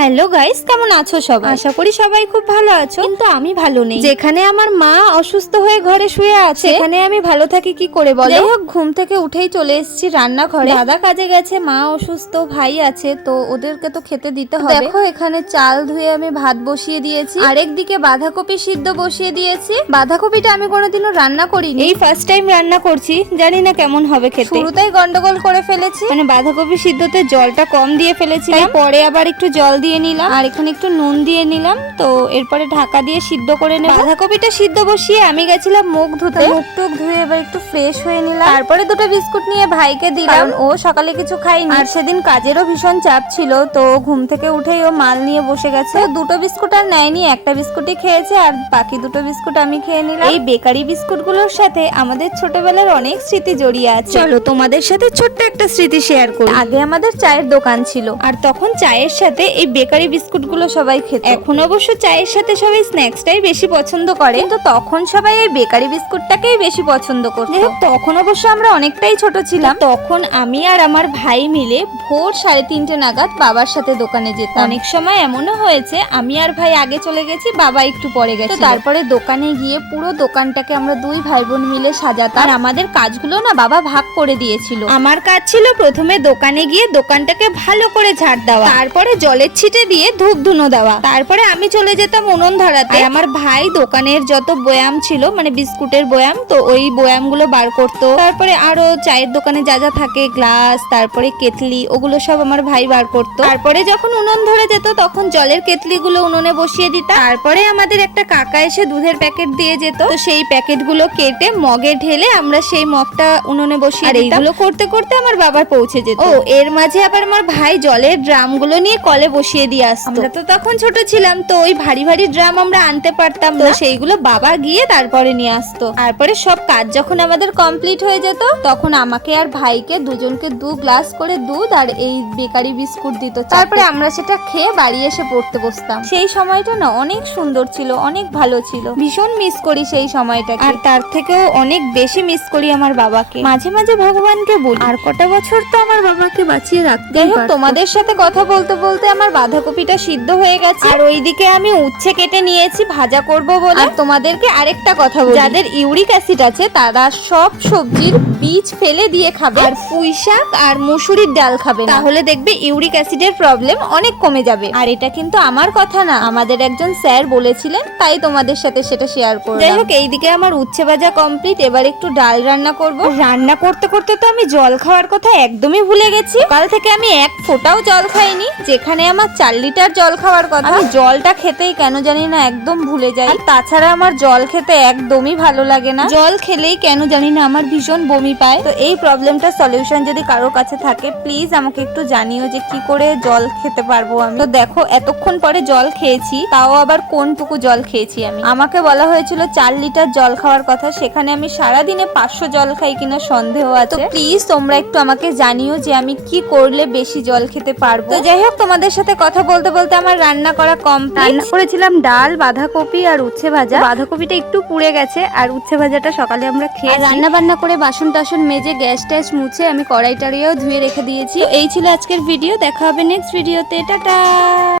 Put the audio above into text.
Hello guys, কেমন আছো সবাই? আশা করি সবাই খুব ভালো আছো, কিন্তু আমি ভালো নেই। যেখানে আমার মা অসুস্থ হয়ে ঘরে শুয়ে আছে, সেখানে আমি ভালো থাকি কি করে বলো? যাই হোক, ঘুম থেকে উঠেই চলে এসেছি রান্নাঘরে। দাদা কাজে গেছে, মা অসুস্থ, ভাই আছে, তো ওদেরকে তো খেতে দিতে হবে। দেখো এখানে চাল ধুয়ে আমি ভাত বসিয়ে দিয়েছি, আরেকদিকে বাঁধাকপি সিদ্ধ বসিয়ে দিয়েছি। বাঁধাকপিটা আমি কোনোদিনও রান্না করিনি, এই ফার্স্ট টাইম রান্না করছি, জানি না কেমন হবে খেতে। শুরুতেই গন্ডগোল করে ফেলেছি, মানে বাঁধাকপি সিদ্ধতে জলটা কম দিয়ে ফেলেছি, পরে আবার একটু জল দিয়ে নিলাম, আর এখানে একটু নুন দিয়ে নিলাম। তো এরপরে ঢাকা দিয়ে সিদ্ধ করে নেব। বাঁধাকপিটা সিদ্ধ বসিয়ে আমি গেছিলাম মুখ ধুতে, মুখ টুক ধুয়ে এবার একটু ফ্রেশ হয়ে নিলাম। তারপরে দুটো বিস্কুট নিয়ে ভাইকে দিলাম, ও সকালে কিছু খায়নি, আর সেদিন কাজেরও ভীষণ চাপ ছিল, তো ঘুম থেকে উঠেই ও মাল নিয়ে বসে গেছে। দুটো বিস্কুট আর নেয়নি, একটা বিস্কুটই খেয়েছে, আর বাকি দুটো বিস্কুট আমি খেয়ে নিলাম। এই বেকারি বিস্কুট গুলোর সাথে আমাদের ছোটবেলার অনেক স্মৃতি জড়িয়ে আছে। চলো তোমাদের সাথে ছোট্ট একটা স্মৃতি শেয়ার করি। আগে আমাদের চায়ের দোকান ছিল, আর তখন চায়ের সাথে এই বেকারি বিস্কুট গুলো সবাই খেত। এখন অবশ্য চায়ের সাথে সবাই স্ন্যাক্সটাই বেশি পছন্দ করে, কিন্তু তখন সবাই এই বেকারি বিস্কুটটাকেই বেশি পছন্দ করত। তখন অবশ্য আমরা অনেকটাই ছোট ছিলাম, তখন আমি আর আমার ভাই মিলে ভোর 3:30 নাগাদ বাবার সাথে দোকানে যেতাম। অনেক সময় এমনও হয়েছে আমি আর ভাই আগে চলে গেছি, বাবা একটু পরে গেছে। তারপরে দোকানে গিয়ে পুরো দোকানটাকে আমরা দুই ভাই বোন মিলে সাজাতাম, আর আমাদের কাজগুলো না বাবা ভাগ করে দিয়েছিল। আমার কাজ ছিল প্রথমে দোকানে গিয়ে দোকানটাকে ভালো করে ঝাড় দেওয়া, তারপরে জলের ছিটে দিয়ে ধূপ ধুনো দেওয়া, তারপরে আমি চলে যেতাম উনুন ধরাতে। আমার ভাই দোকানের যত বয়াম ছিল, মানে বিস্কুটের বয়াম, তো ওই বয়ামগুলো বার করতো। তারপরে আরো চায়ের দোকানে যা যা থাকে, গ্লাস, তারপরে কেটলি, ওগুলো সব আমার ভাই বার করতো। তারপরে যখন উনুন ধরে যেত তখন জলের কেটলি গুলো উনুনে বসিয়ে দিতাম। তারপরে আমাদের একটা কাকা এসে দুধের প্যাকেট দিয়ে যেত, তো সেই প্যাকেট গুলো কেটে মগে ঢেলে আমরা সেই মগটা উনুনে বসিয়ে দিতাম। এইগুলো করতে করতে আমার বাবা পৌঁছে যেত। ও এর মাঝে আবার আমার ভাই জলের ড্রাম গুলো নিয়ে কলে বসিয়ে দিয়ে আসতো। আমরা তো তখন ছোট ছিলাম, তো ওই ভারী ভারী ড্রাম আমরা আনতে পারতাম না, সেইগুলো বাবা গিয়ে তারপরে নিয়ে আসতো। তারপরে সব কাজ যখন আমাদের কমপ্লিট হয়ে যেত, তখন আমাকে আর ভাইকে দুজনকে 2 গ্লাস করে দুধ আর এই বেকারি বিস্কুট দিত। তারপরে আমরা সেটা খেয়ে বাড়ি এসে পড়তে বসতাম। সেই সময়টা না অনেক সুন্দর ছিল, অনেক ভালো ছিল, ভীষণ মিস করি সেই সময়টাকে। আর তার থেকেও অনেক বেশি মিস করি আমার বাবাকে। মাঝে মাঝে ভগবানকে বলি আর কটা বছর তো আমার বাবাকে বাঁচিয়ে রাখতে। যাই হোক, তোমাদের সাথে কথা বলতে বলতে আমার বাঁধাকপিটা সিদ্ধ হয়ে গেছে, আর ওইদিকে আমি উচ্ছে কেটে নিয়েছি ভাজা করব বলে। আর তোমাদেরকে আরেকটা কথা বলি, যাদের ইউরিক অ্যাসিড আছে তারা সব সবজির বীজ ফেলে দিয়ে খাবে, আর পুঁই শাক আর মুসুরির ডাল খাবে, তাহলে দেখবে ইউরিক অ্যাসিডের প্রবলেম অনেক কমে যাবে। আর এটা কিন্তু আমার কথা না, আমাদের একজন স্যার বলেছিলেন, তাই তোমাদের সাথে সেটা শেয়ার করলাম। যাই হোক, এইদিকে আমার উচ্ছে ভাজা কমপ্লিট, এবার একটু ডাল রান্না করব। রান্না করতে করতে তো আমি জল খাওয়ার কথা একদমই ভুলে গেছি। কাল থেকে আমি এক ফোঁটাও জল খাইনি, যেখানে আমার 4 লিটার জল খাওয়ার কথা। আমি জলটা খেতেই কেন জানি না একদম ভুলে যাই। আর তাছাড়া আমার জল খেতে একদমই ভালো লাগে না, জল খেলেই কেন জানি না আমার ভীষণ বমি পায়। তো এই প্রবলেমটার সলিউশন যদি কারোর কাছে থাকে, প্লিজ আমাকে একটু জানিও যে কি করে জল খেতে পারবো আমি। তো দেখো, এতক্ষণ পরে জল খেয়েছি, তাও আবার কোনটুকু জল খেয়েছি আমি। আমাকে বলা হয়েছিল 4 লিটার জল খাওয়ার কথা, সেখানে আমি সারাদিনে 500 জল খাই কিনা সন্দেহ আছে। তো প্লিজ তোমরা একটু আমাকে জানিও যে আমি কি করলে বেশি জল খেতে পারবো। তো যাই হোক, তোমাদের সাথে কথা বলতে বলতে আমার রান্না করা কমপ্লিট। রান্না করেছিলাম ডাল, বাঁধাকপি আর উচ্ছে ভাজা। বাঁধাকপিটা একটু পুড়ে গেছে, আর উচ্ছে ভাজাটা সকালে আমরা খেয়ে রান্না বান্না করে বাসন টাসন মেজে গ্যাস ট্যাস মুছে আমি কড়াই টাড়িয়েও ধুয়ে রেখে দিয়েছি। এই ছিল আজকের ভিডিও, দেখা হবে নেক্সট ভিডিওতে। টাটা।